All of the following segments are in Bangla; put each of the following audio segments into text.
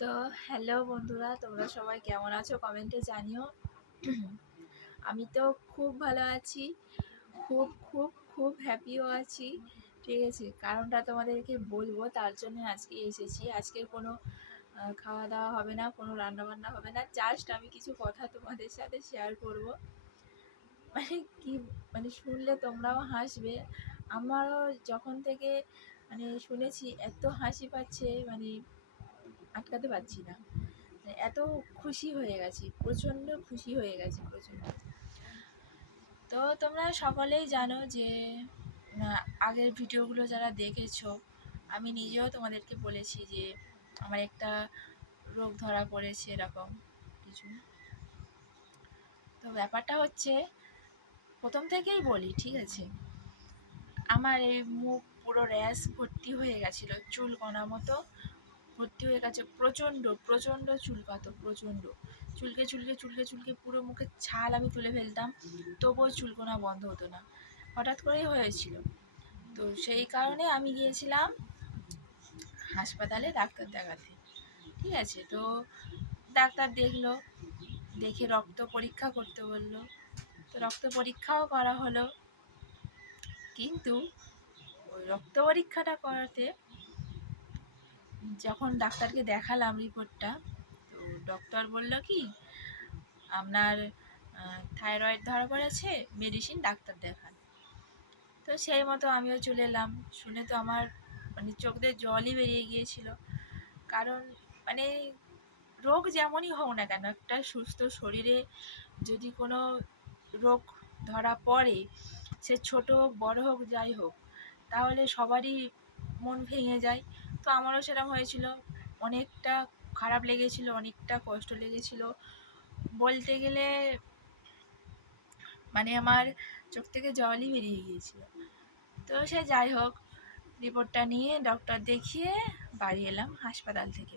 তো হ্যালো বন্ধুরা, তোমরা সবাই কেমন আছো কমেন্টে জানিও। আমি তো খুব ভালো আছি, খুব খুব খুব হ্যাপিও আছি। ঠিক আছে, কারণটা তোমাদেরকে বলবো, তার জন্য আজকে এসেছি। আজকে কোনো খাওয়া দাওয়া হবে না, কোনো রান্নাবান্না হবে না, জাস্ট আমি কিছু কথা তোমাদের সাথে শেয়ার করব। মানে কি, মানে শুনলে তোমরাও হাসবে। আমারও যখন থেকে মানে শুনেছি এত হাসি পাচ্ছে, মানে আটকাতে পারছি না। এত খুশি হয়ে গেছি, প্রচণ্ড খুশি হয়ে গেছি, প্রচণ্ড। তো তোমরা সকলেই জানো যে আগের ভিডিওগুলো যারা দেখেছো, আমি নিজেও তোমাদেরকে বলেছি যে আমার একটা রোগ ধরা পড়েছে, এরকম কিছু। তো ব্যাপারটা হচ্ছে, প্রথম থেকেই বলি, ঠিক আছে, আমার এই মুখ পুরো র্যাশ ভর্তি হয়ে গেছিলো, চুলকণা মতো ভর্তি হয়ে গেছে, প্রচণ্ড প্রচণ্ড চুলকাতো, প্রচণ্ড চুলকে চুলকে চুলকে চুলকে পুরো মুখের ছাল আমি তুলে ফেলতাম, তবুও চুলকোনা বন্ধ হতো না, হঠাৎ করেই হয়েছিল। তো সেই কারণে আমি গিয়েছিলাম হাসপাতালে ডাক্তার দেখাতে। ঠিক আছে, তো ডাক্তার দেখলো, দেখে রক্ত পরীক্ষা করতে বললো। তো রক্ত পরীক্ষাও করা হলো, কিন্তু ওই রক্ত পরীক্ষাটা করাতে যখন ডাক্তারকে দেখালাম রিপোর্টটা, তো ডক্টর বলল কি, আপনার থাইরয়েড ধরা পড়েছে, মেডিসিন ডাক্তার দেখান। তো সেই মতো আমিও চলে এলাম। শুনে তো আমার মানে চোখ দিয়ে জলই বেরিয়ে গিয়েছিল। কারণ মানে রোগ যেমনই হোক না কেন, একটা সুস্থ শরীরে যদি কোনো রোগ ধরা পড়ে, সে ছোট হোক বড় হোক যাই হোক, তাহলে সবারই মন ভেঙে যায়। তো আমারও সেরকম হয়েছিল, অনেকটা খারাপ লেগেছিল, অনেকটা কষ্ট লেগেছিল, বলতে গেলে মানে আমার চোখ থেকে জলই বেরিয়ে গিয়েছিল। তো সে যাই হোক, রিপোর্টটা নিয়ে ডক্টর দেখিয়ে বাড়ি এলাম হাসপাতাল থেকে।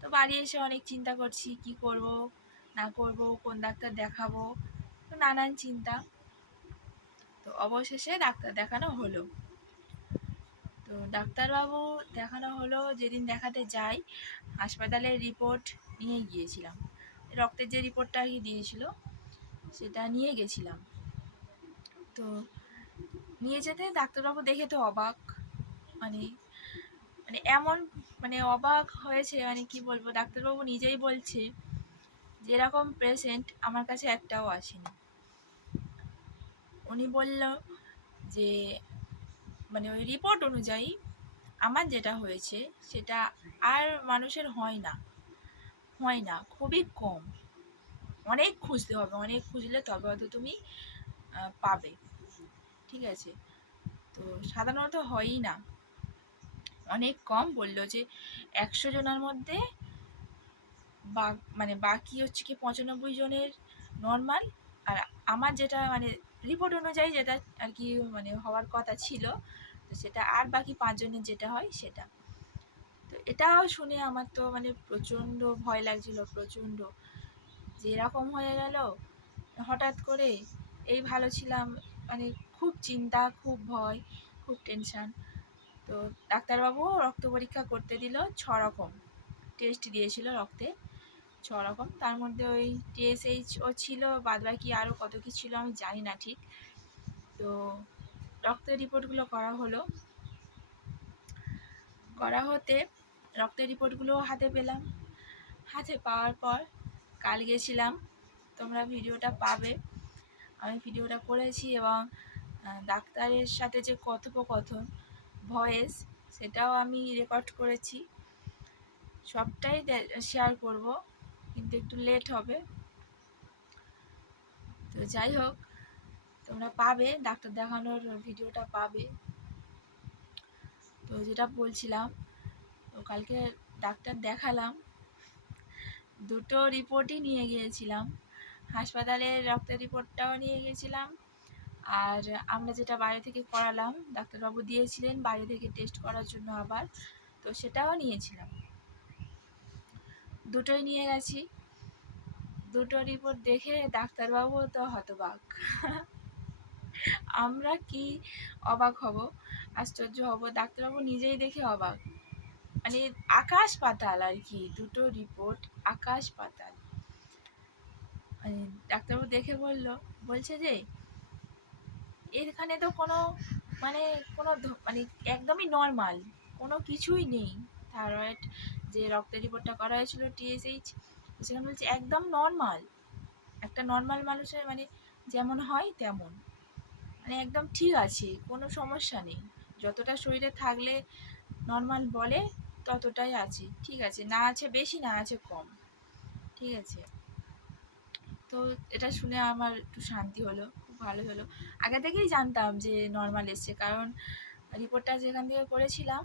তো বাড়ি এসে অনেক চিন্তা করছি, কি করব না করব, কোন ডাক্তার দেখাবো, তো নানান চিন্তা। তো অবশেষে ডাক্তার দেখানো হলো। তো ডাক্তারবাবু দেখানো হলো, যেদিন দেখাতে যাই হাসপাতালের রিপোর্ট নিয়ে গিয়েছিলাম, রক্তের যে রিপোর্টটা আর কি দিয়েছিল সেটা নিয়ে গেছিলাম। তো নিয়ে যেতে ডাক্তারবাবু দেখে তো অবাক, মানে মানে এমন মানে অবাক হয়েছে, মানে কি বলবো, ডাক্তারবাবু নিজেই বলছে যে এরকম পেশেন্ট আমার কাছে একটাও আসেনি। উনি বলল যে মানে ওই রিপোর্ট অনুযায়ী আমার যেটা হয়েছে সেটা আর মানুষের হয় না, হয় না, খুবই কম, অনেক খুঁজতে হবে, অনেক খুঁজলে তবে হয়তো তুমি পাবে। ঠিক আছে, তো সাধারণত হয়ই না, অনেক কম। বললো যে 100 জনের মধ্যে মানে বাকি হচ্ছে কি 95 জনের নর্মাল, আর আমার যেটা মানে রিপোর্ট অনুযায়ী যেটা আর কি মানে হওয়ার কথা ছিল, তো সেটা আর বাকি 5 জনের যেটা হয় সেটা। তো এটাও শুনে আমার তো মানে প্রচণ্ড ভয় লাগছিল, প্রচণ্ড, যে এরকম হয়ে গেল হঠাৎ করে। এই ভালো ছিলাম, মানে খুব চিন্তা, খুব ভয়, খুব টেনশান। তো ডাক্তারবাবুও রক্ত পরীক্ষা করতে দিল, 6 রকম টেস্ট দিয়েছিল রক্তে, 6 রকম। তার মধ্যে ওই টিএসএইচও ছিল, বাদবাকি আরও কত কী ছিল আমি জানি না ঠিক। তো রক্তের রিপোর্টগুলো করা হলো, করা হতে রক্তের রিপোর্টগুলো হাতে পেলাম। হাতে পাওয়ার পর কাল গেছিলাম, তোমরা ভিডিওটা পাবে, আমি ভিডিওটা করেছি, এবং ডাক্তারের সাথে যে কথোপকথন ভয়েস, সেটাও আমি রেকর্ড করেছি, সবটাই শেয়ার করব, কিন্তু একটু লেট হবে। তো যাই হোক, তোমরা পাবে, ডাক্তার দেখানোর ভিডিওটা পাবে। তো যেটা বলছিলাম, তো কালকে ডাক্তার দেখালাম, দুটো রিপোর্টই নিয়ে গিয়েছিলাম হাসপাতালে, রক্তের রিপোর্টটাও নিয়ে গিয়েছিলাম, আর আমরা যেটা বাইরে থেকে করালাম, ডাক্তারবাবু দিয়েছিলেন বাইরে থেকে টেস্ট করার জন্য আবার, তো সেটাও নিয়েছিলাম, দুটোই নিয়ে গেছি। দুটো রিপোর্ট দেখে ডাক্তারবাবু তো হতবাক। আমরা কি অবাক হব, আশ্চর্য হব, ডাক্তারবাবু নিজেই দেখে অবাক। মানে আকাশ পাতাল আর কি, দুটো রিপোর্ট আকাশ পাতাল। মানে ডাক্তারবাবু দেখে বলছে যে এখানে তো কোনো মানে কোনো মানে একদমই নর্মাল, কোনো কিছুই নেই। থাইরয়েড যে রক্তের রিপোর্টটা করা হয়েছিল TSH, সেখানে বলছে একদম নর্মাল, একটা নর্মাল মানুষের মানে যেমন হয় তেমন, মানে একদম ঠিক আছে, কোনো সমস্যা নেই। যতটা শরীরে থাকলে নর্মাল বলে ততটাই আছে, ঠিক আছে, না আছে বেশি না আছে কম, ঠিক আছে। তো এটা শুনে আমার একটু শান্তি হলো, খুব ভালো হলো। আগে থেকেই জানতাম যে নর্মাল এসছে, কারণ রিপোর্টটা যেখান থেকে করেছিলাম,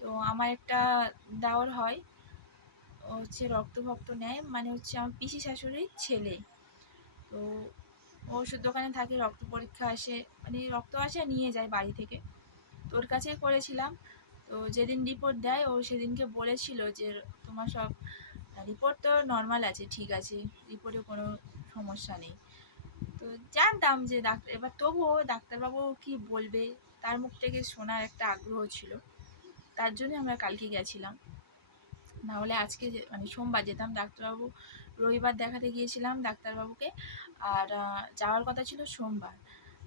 তো আমার একটা দেওর হয়, ও হচ্ছে রক্ত নেয়, মানে হচ্ছে আমার পিসি শাশুড়ির ছেলে। তো ও ওষুধ দোকানে থাকে, রক্ত পরীক্ষা আসে, মানে রক্ত আসে নিয়ে যায় বাড়ি থেকে, তো ওর কাছেই করেছিলাম। তো যেদিন রিপোর্ট দেয় ও সেদিনকে বলেছিল যে তোমার সব রিপোর্ট তো নর্মাল আছে, ঠিক আছে, রিপোর্টে কোনো সমস্যা নেই। তো জানতাম যে ডাক্তার, এবার তবুও ডাক্তারবাবু কি বলবে তার মুখ থেকে শোনার একটা আগ্রহ ছিল, তার জন্য আমরা কালকে গেছিলাম। না হলে আজকে মানে সোমবার যেতাম, ডাক্তারবাবু রবিবার দেখাতে গিয়েছিলাম ডাক্তারবাবুকে, আর যাওয়ার কথা ছিল সোমবার।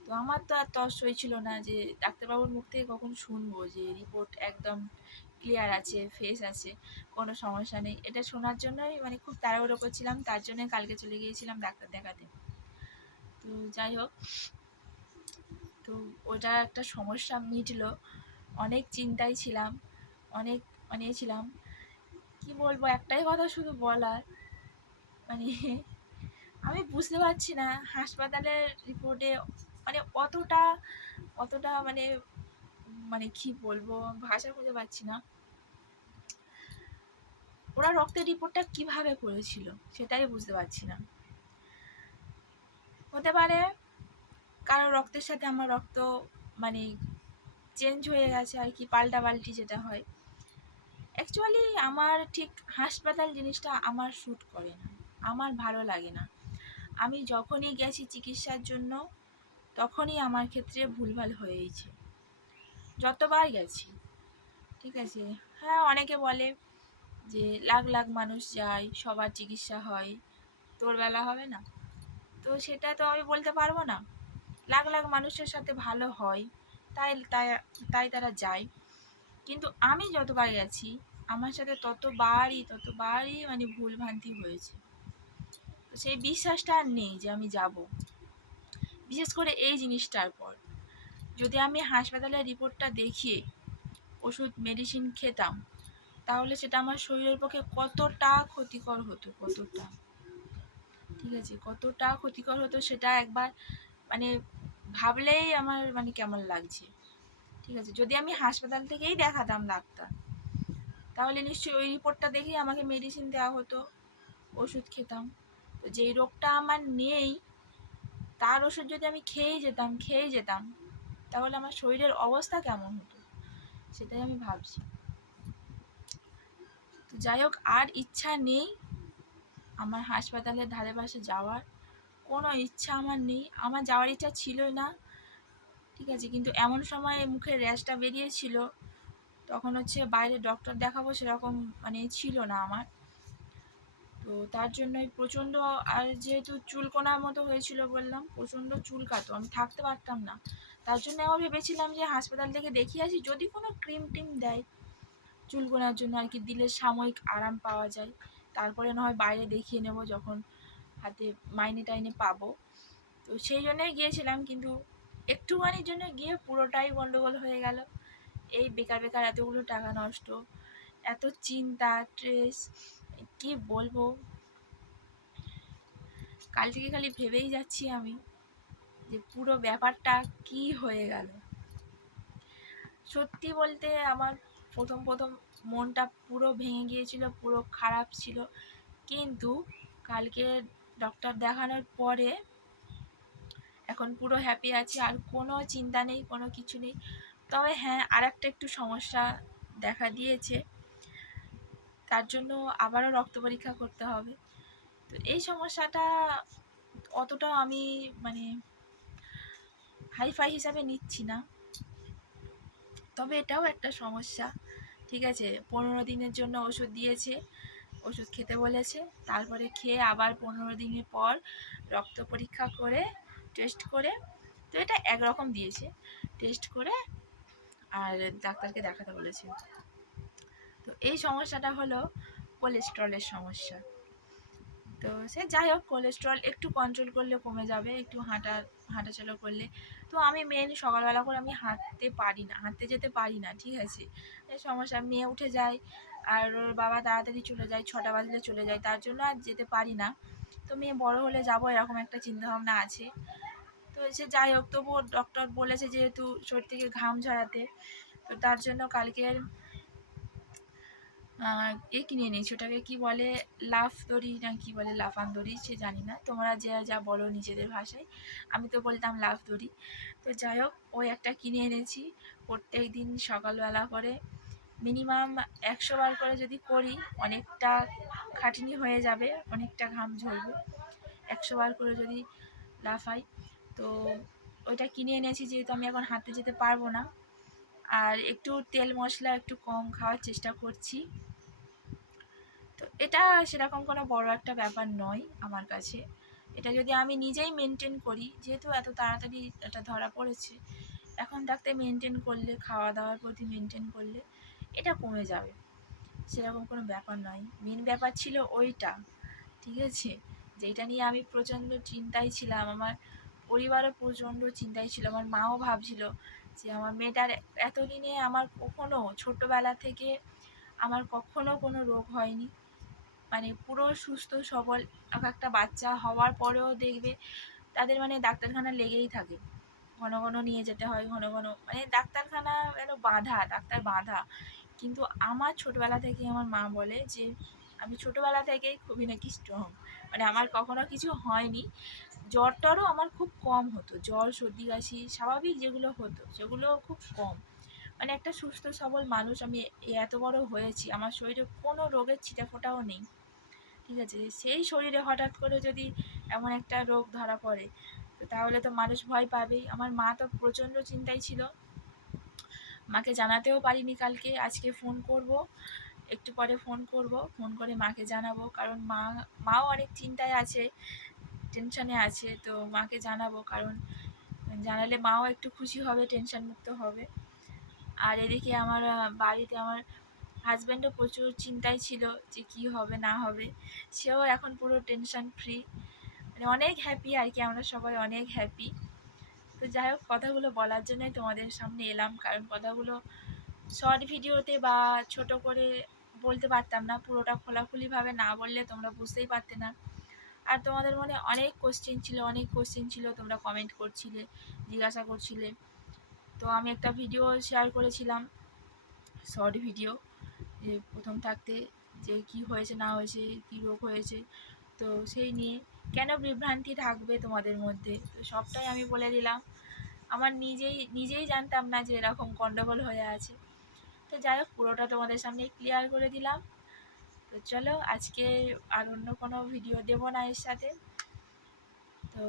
তো আমার তো আর তর সই ছিল না যে ডাক্তারবাবুর মুখ থেকে কখন শুনবো যে রিপোর্ট একদম ক্লিয়ার আছে, ফ্রেশ আছে, কোনো সমস্যা নেই। এটা শোনার জন্যই মানে খুব তাড়াহুড়ো করছিলাম, তার জন্যই কালকে চলে গিয়েছিলাম ডাক্তার দেখাতে। তো যাই হোক, তো ওটা একটা সমস্যা মিটলো। অনেক চিন্তায় ছিলাম, অনেক মানে ছিলাম, কি বলবো, একটাই কথা শুধু বলার, মানে আমি বুঝতে পারছি না হাসপাতালের রিপোর্টে মানে অতটা অতটা মানে মানে কি বলবো, ভাষা খুঁজে পাচ্ছি না। ওরা রক্তের রিপোর্টটা কিভাবে করেছিল সেটাই বুঝতে পারছি না। হতে পারে কারো রক্তের সাথে আমার রক্ত মানে চেঞ্জ হয়ে গেছে আর কি, পাল্টাপাল্টি যেটা হয়। অ্যাকচুয়ালি আমার ঠিক হাসপাতাল জিনিসটা আমার শ্যুট করে না, আমার ভালো লাগে না। আমি যখনই গেছি চিকিৎসার জন্য তখনই আমার ক্ষেত্রে ভুলভাল হয়েছে, যতবার গেছি, ঠিক আছে। হ্যাঁ, অনেকে বলে যে লাখ লাখ মানুষ যায়, সবার চিকিৎসা হয়, তোর বেলা হবে না। তো সেটা তো আমি বলতে পারবো না, লাখ লাখ মানুষের সাথে ভালো হয়, তাই তাই তাই তারা যায়। কিন্তু আমি যতবার গেছি আমার সাথে ততবারই মানে ভুলভ্রান্তি হয়েছে। তো সেই বিশ্বাসটা আর নেই যে আমি যাব, বিশেষ করে এই জিনিসটার পর। যদি আমি হাসপাতালের রিপোর্টটা দেখিয়ে ওষুধ মেডিসিন খেতাম, তাহলে সেটা আমার শরীরের পক্ষে কতটা ক্ষতিকর হতো, কতটা, ঠিক আছে, কতটা ক্ষতিকর হতো সেটা একবার মানে ভাবলেই আমার মানে কেমন লাগছে, ঠিক আছে। যদি আমি হাসপাতাল থেকেই দেখাতাম ডাক্তার, তাহলে নিশ্চয়ই ওই রিপোর্টটা দেখেই আমাকে মেডিসিন দেওয়া হতো, ওষুধ খেতাম। তো যেই রোগটা আমার নেই তার ওষুধ যদি আমি খেয়েই যেতাম তাহলে আমার শরীরের অবস্থা কেমন হতো সেটাই আমি ভাবছি। তো যাই হোক, আর ইচ্ছা নেই আমার হাসপাতালের ধারে পাশে যাওয়ার, কোনো ইচ্ছা আমার নেই, আমার যাওয়ার ইচ্ছা ছিলই না, ঠিক আছে। কিন্তু এমন সময় মুখের র্যাশটা বেরিয়েছিল, তখন হচ্ছে বাইরে ডক্টর দেখাবো সেরকম মানে ছিল না আমার। তো তার জন্যই প্রচণ্ড, আর যেহেতু চুলকোনার মতো হয়েছিল বললাম, প্রচণ্ড চুলকাতো, আমি থাকতে পারতাম না। তার জন্য আমি ভেবেছিলাম যে হাসপাতাল থেকে দেখিয়ে আসি, যদি কোনো ক্রিম টিম দেয় চুলকোনার জন্য আর কি, দিলে সাময়িক আরাম পাওয়া যায়, তারপরে না হয় বাইরে দেখিয়ে নেব যখন হাতে মাইনে টাইনে পাবো। তো সেই জন্যই গিয়েছিলাম, কিন্তু একটুখানির জন্য গিয়ে পুরোটাই গন্ডগোল হয়ে গেল। এই বেকার বেকার এতগুলো টাকা নষ্ট, এত চিন্তা স্ট্রেস, কি বলবো। কাল থেকে খালি ভেবেই যাচ্ছি আমি যে পুরো ব্যাপারটা কি হয়ে গেল। সত্যি বলতে আমার প্রথম মনটা পুরো ভেঙে গিয়েছিল, পুরো খারাপ ছিল। কিন্তু কালকে ডক্টর দেখানোর পরে এখন পুরো হ্যাপি আছি, আর কোনো চিন্তা নেই, কোনো কিছু নেই। তবে হ্যাঁ, আর একটা একটু সমস্যা দেখা দিয়েছে, তার জন্য আবারও রক্ত পরীক্ষা করতে হবে। তো এই সমস্যাটা অতটাও আমি মানে হাইফাই হিসাবে নিচ্ছি না, তবে এটাও একটা সমস্যা, ঠিক আছে, 15 দিনের জন্য ওষুধ দিয়েছে, ওষুধ খেতে বলেছে। তারপরে খেয়ে আবার 15 দিনের পর রক্ত পরীক্ষা করে টেস্ট করে, তো এটা একরকম দিয়েছে, টেস্ট করে আর ডাক্তারকে দেখাতে বলেছে। তো এই সমস্যাটা হলো কোলেস্ট্রলের সমস্যা। তো সে যাই হোক, কোলেস্ট্রল একটু কন্ট্রোল করলে কমে যাবে, একটু হাঁটাচলা করলে। তো আমি মেন সকালবেলা করে আমি হাঁটতে যেতে পারি না, ঠিক আছে, এই সমস্যা। মেয়ে উঠে যায় আর ওর বাবা তাড়াতাড়ি চলে যায়, 6টা বাজলে চলে যায়, তার জন্য আর যেতে পারি না। তো মেয়ে বড় হলে যাবো, এরকম একটা চিন্তাভাবনা আছে। তো সে যাই হোক, তবুও ডক্টর বলেছে যেহেতু শরীর থেকে ঘাম ঝরাতে, তো তার জন্য কালকের কিনে এনেছি, ওটাকে কি বলে, লাফ দড়ি না কি বলে, লাফান দড়ি, সে জানি না, তোমরা যা বলো নিজেদের ভাষায়, আমি তো বলতাম লাফ দড়ি। তো যাই হোক, ওই একটা কিনে এনেছি। প্রত্যেক দিন সকালবেলা করে মিনিমাম 100 বার করে যদি করি, অনেকটা খাটনি হয়ে যাবে, অনেকটা ঘাম ঝরবে। 100 বার করে যদি লাফাই, তো ওইটা কিনে এনেছি, যেহেতু আমি এখন হাঁটতে যেতে পারবো না। আর একটু তেল মশলা একটু কম খাওয়ার চেষ্টা করছি। তো এটা সেরকম কোনো বড় একটা ব্যাপার নয় আমার কাছে। এটা যদি আমি নিজেই মেনটেন করি, যেহেতু এত তাড়াতাড়ি এটা ধরা পড়েছে, এখন থাকতে মেনটেন করলে, খাওয়া দাওয়ার প্রতি মেনটেন করলে এটা কমে যাবে, সেরকম কোনো ব্যাপার নয়। মেন ব্যাপার ছিল ওইটা, ঠিক আছে, যেটা নিয়ে আমি প্রচণ্ড চিন্তায় ছিলাম, আমার পরিবারও প্রচণ্ড চিন্তায় ছিল, আমার মাও ভাবছিল যে আমার মেয়েটার এতদিনে, আমার কখনো ছোটোবেলা থেকে আমার কখনো কোনো রোগ হয়নি, মানে পুরো সুস্থ সবল একটা বাচ্চা হওয়ার পরেও দেখবে তাদের মানে ডাক্তারখানা লেগেই থাকে, ঘন ঘন নিয়ে যেতে হয়, ঘন ঘন মানে ডাক্তারখানা যেন বাঁধা, ডাক্তার বাঁধা। কিন্তু আমার ছোটোবেলা থেকে আমার মা বলে যে আমি ছোটোবেলা থেকেই খুবই নাকি স্ট্রং, মানে আমার কখনো কিছু হয়নি। জ্বরটারও আমার খুব কম হতো, জ্বর সর্দি কাশি স্বাভাবিক যেগুলো হতো সেগুলো খুব কম। মানে একটা সুস্থ সবল মানুষ আমি এত বড় হয়েছি, আমার শরীরে কোনো রোগের ছিটেফোঁটাও নেই, ঠিক আছে। সেই শরীরে হঠাৎ করে যদি এমন একটা রোগ ধরা পড়ে, তো তাহলে তো মানুষ ভয় পাবেই। আমার মা তো প্রচণ্ড চিন্তায় ছিল, মাকে জানাতেও পারিনি কালকে, আজকে ফোন করব, একটু পরে ফোন করব, ফোন করে মাকে জানাবো, কারণ মাও অনেক চিন্তায় আছে, টেনশনে আছে। তো মাকে জানাবো, কারণ জানালে মাও একটু খুশি হবে, টেনশন মুক্ত হবে। আর এদিকে আমার বাড়িতে আমার হাজব্যান্ডও প্রচুর চিন্তায় ছিল যে কি হবে না হবে, সেও এখন পুরো টেনশন ফ্রি, মানে অনেক হ্যাপি আর কি, আমরা সবাই অনেক হ্যাপি। তো যাই হোক, কথাগুলো বলার জন্যই তোমাদের সামনে এলাম, কারণ কথাগুলো শর্ট ভিডিওতে বা ছোট করে বলতে পারতাম না, পুরোটা খোলাখুলিভাবে না বললে তোমরা বুঝতেই পারতে না। আর তোমাদের মনে অনেক কোশ্চেন ছিল, তোমরা কমেন্ট করছিলে, জিজ্ঞাসা করছিলে। তো আমি একটা ভিডিও শেয়ার করেছিলাম, শর্ট ভিডিও, যে প্রথম থাকতে যে কি হয়েছে না হয়েছে, কি রোগ হয়েছে, তো সেই নিয়ে কেন বিভ্রান্তি থাকবে তোমাদের মধ্যে, তো সবটাই আমি বলে দিলাম। আমার নিজেই জানতাম না যে এরকম গন্ডগোল হয়ে আছে। তো যাই হোক, পুরোটা তোমাদের সামনে ক্লিয়ার করে দিলাম। তো চলো, আজকে আর অন্য কোনো ভিডিও দেবো না এর সাথে। তো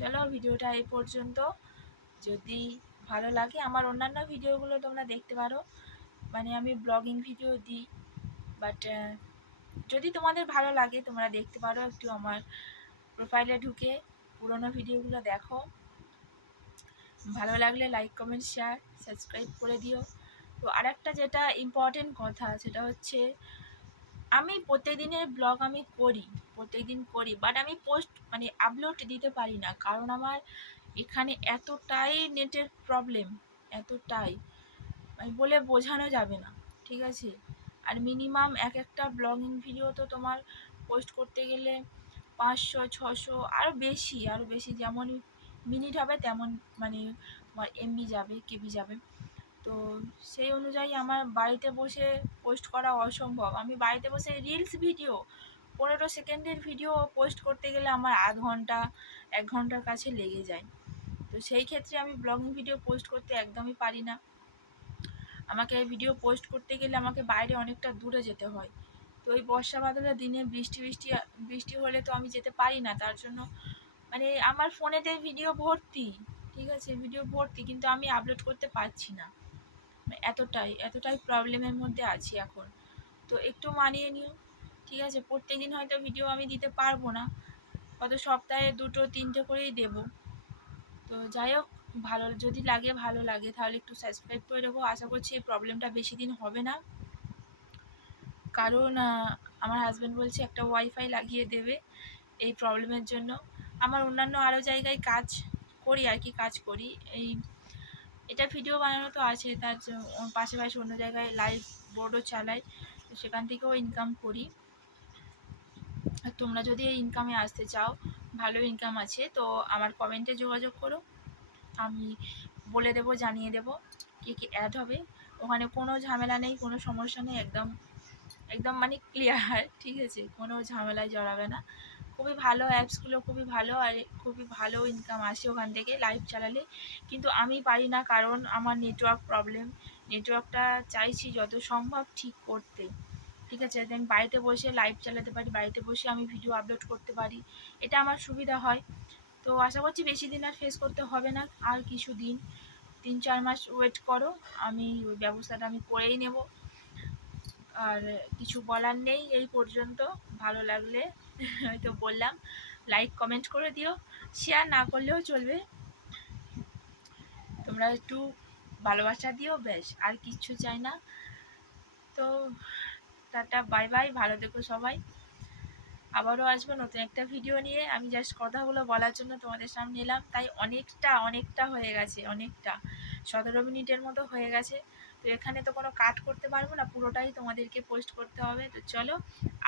চলো, ভিডিওটা এই পর্যন্ত। যদি ভালো লাগে, আমার অন্যান্য ভিডিওগুলো তোমরা দেখতে পারো, মানে আমি ব্লগিং ভিডিও দিই, বাট যদি তোমাদের ভালো লাগে তোমরা দেখতে পারো, একটু আমার প্রোফাইলে ঢুকে পুরোনো ভিডিওগুলো দেখো। ভালো লাগলে লাইক কমেন্ট শেয়ার সাবস্ক্রাইব করে দিও। তো আরেকটা যেটা ইম্পর্টেন্ট কথা, সেটা হচ্ছে আমি প্রত্যেকদিনের ব্লগ আমি প্রত্যেকদিন করি, বাট আমি পোস্ট মানে আপলোড দিতে পারি না, কারণ আমার এখানে এতটাই নেটের প্রবলেম, এতটাই মানে বলে বোঝানো যাবে না, ঠিক আছে। আর মিনিমাম একটা ব্লগিং ভিডিও তো তোমার পোস্ট করতে গেলে 500-600 আরও বেশি যেমন মিনিট হবে তেমন মানে তোমার এমবি যাবে, কেবি যাবে। তো সেই অনুযায়ী আমার বাড়িতে বসে পোস্ট করা অসম্ভব। আমি বাড়িতে বসে রিলস ভিডিও 15 সেকেন্ডের ভিডিও পোস্ট করতে গেলে আমার আধ ঘন্টা 1 ঘন্টার কাছে লেগে যায়। তো সেই ক্ষেত্রে আমি ব্লগিং ভিডিও পোস্ট করতে একদমই পারি না। আমাকে ভিডিও পোস্ট করতে গেলে আমাকে বাইরে অনেকটা দূরে যেতে হয়। তো ওই বর্ষা বাদলের দিনে বৃষ্টি হলে তো আমি যেতে পারি না, তার জন্য মানে আমার ফোনেতে ভিডিও ভর্তি, ঠিক আছে, ভিডিও ভর্তি, কিন্তু আমি আপলোড করতে পারছি না। এতটাই প্রবলেমের মধ্যে আছি এখন। তো একটু মানিয়ে নিও, ঠিক আছে? প্রত্যেকদিন হয়তো ভিডিও আমি দিতে পারবো না, হয়তো সপ্তাহে 2-3টে করেই দেবো। তো যাই হোক, ভালো লাগে তাহলে একটু সাবস্ক্রাইব করে দেবো। আশা করছি এই প্রবলেমটা বেশি দিন হবে না, কারণ আমার হাজব্যান্ড বলছে একটা ওয়াইফাই লাগিয়ে দেবে এই প্রবলেমের জন্য। আমার অন্যান্য আরও জায়গায় কাজ করি এই এটা ভিডিও বানানো তো আছে, তার পাশাপাশি অন্য জায়গায় লাইভ বোর্ডও চালাই, সেখান থেকেও ইনকাম করি। তোমরা যদি এই ইনকামে আসতে চাও, ভালো ইনকাম আছে, তো আমার কমেন্টে যোগাযোগ করো, আমি বলে দেবো, জানিয়ে দেবো কী কী অ্যাড হবে। ওখানে কোনো ঝামেলা নেই, কোনো সমস্যা নেই, একদম একদম মানে ক্লিয়ার, ঠিক আছে? কোনো ঝামেলায় জড়াবে না। খুবই ভালো অ্যাপসগুলো, খুবই ভালো, আর খুবই ভালো ইনকাম আসে ওখান থেকে লাইভ চালালে। কিন্তু আমি পারি না, কারণ আমার নেটওয়ার্ক প্রবলেম। নেটওয়ার্কটা চাইছি যত সম্ভব ঠিক করতে, ঠিক আছে? যাতে আমি বাড়িতে বসে লাইভ চালাতে পারি, বাড়িতে বসে আমি ভিডিও আপলোড করতে পারি, এটা আমার সুবিধা হয়। তো আশা করছি বেশি দিন আর ফেস করতে হবে না, আর কিছু দিন, 3-4 মাস ওয়েট করো, আমি ওই ব্যবস্থাটা আমি করেই নেব। আর কিছু বলার নেই এই পর্যন্ত। ভালো লাগলে আমি তো বললাম, লাইক কমেন্ট করে দিও, শেয়ার না করলেও চলবে, তোমরা একটু ভালোবাসা দিও, ব্যাস, আর কিচ্ছু চাই না। তো টাটা, বাই বাই, ভালো থেকো সবাই। আবারও আসবো নতুন একটা ভিডিও নিয়ে। আমি জাস্ট কথাগুলো বলার জন্য তোমাদের সামনে এলাম, তাই অনেকটা হয়ে গেছে, অনেকটা 17 মিনিটের মতো হয়ে গেছে। তো এখানে তো কোনো কাট করতে পারবো না, পুরোটাই তোমাদেরকে পোস্ট করতে হবে। তো চলো,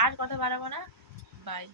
আর কথা বাড়াবো না, বাই।